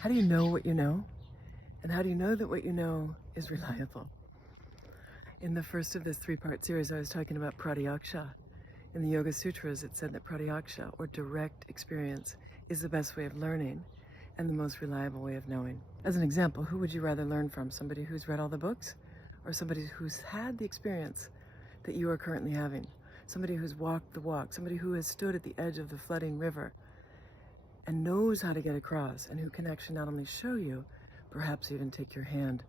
How do you know what you know? And how do you know that what you know is reliable? In the first of this three-part series, I was talking about pratyaksha. In the Yoga Sutras, it said that pratyaksha, or direct experience, is the best way of learning and the most reliable way of knowing. As an example, who would you rather learn from? Somebody who's read all the books, or somebody who's had the experience that you are currently having? Somebody who's walked the walk, somebody who has stood at the edge of the flooding river and knows how to get across, and who can actually not only show you, perhaps even take your hand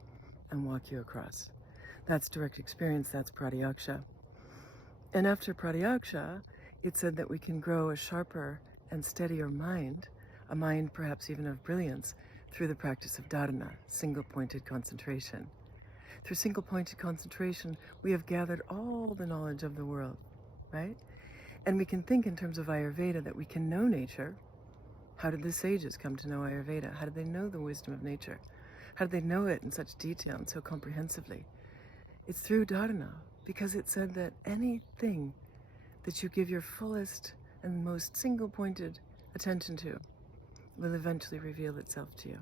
and walk you across. That's direct experience, that's pratyaksha. And after pratyaksha, it said that we can grow a sharper and steadier mind, a mind perhaps even of brilliance, through the practice of dharana, single-pointed concentration. Through single-pointed concentration, we have gathered all the knowledge of the world, right? And we can think in terms of Ayurveda that we can know nature. How did the sages come to know Ayurveda? How did they know the wisdom of nature? How did they know it in such detail and so comprehensively? It's through dharana, because it said that anything that you give your fullest and most single-pointed attention to will eventually reveal itself to you.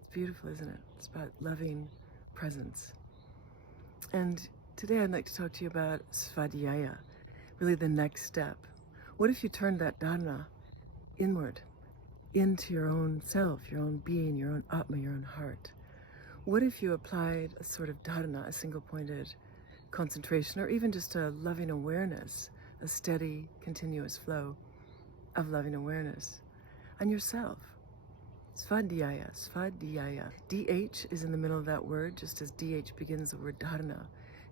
It's beautiful, isn't it? It's about loving presence. And today I'd like to talk to you about Svadhyaya, really the next step. What if you turned that dharana inward, into your own self, your own being, your own atma, your own heart? What if you applied a sort of dharana, a single-pointed concentration, or even just a loving awareness, a steady, continuous flow of loving awareness on yourself? Svadhyaya, Svadhyaya. DH is in the middle of that word, just as DH begins the word dharana.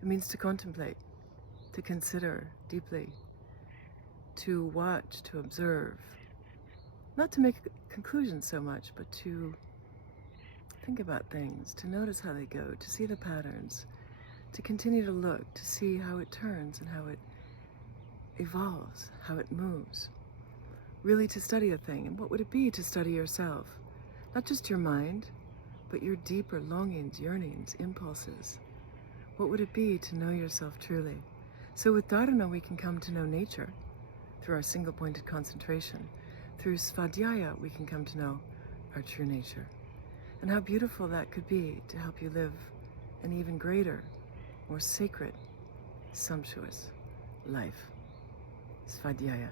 It means to contemplate, to consider deeply, to watch, to observe. Not to make conclusions so much, but to think about things, to notice how they go, to see the patterns, to continue to look, to see how it turns and how it evolves, how it moves. Really to study a thing. And what would it be to study yourself? Not just your mind, but your deeper longings, yearnings, impulses. What would it be to know yourself truly? So with dharana, we can come to know nature through our single-pointed concentration. Through Svadhyaya, we can come to know our true nature. And how beautiful that could be to help you live an even greater, more sacred, sumptuous life. Svadhyaya.